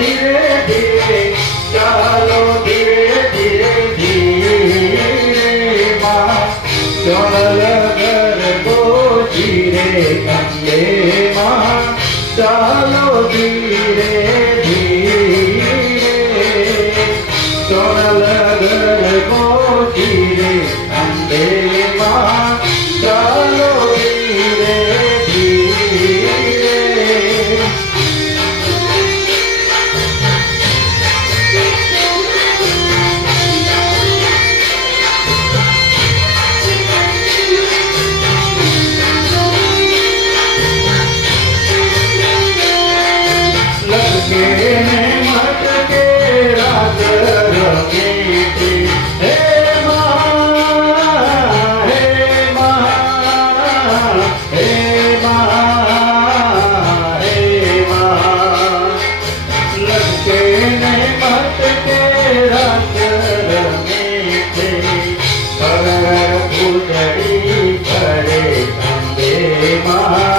ધીરે ધીરે ચાલો ધીરે ધીરે ધીરે માં ચલ ગરબો ધીરે અંબે માં ચાલો ધીરે ધીરે ચલ ગરબો ધીરે અંબે માં ચાલો ધીરે ધીરે लगे ने मटके रात रंगी थी हे माँ हे माँ हे माँ हे माँ लगे ने मटके रात रंगी थी पर फूलड़ी करे अंबे माँ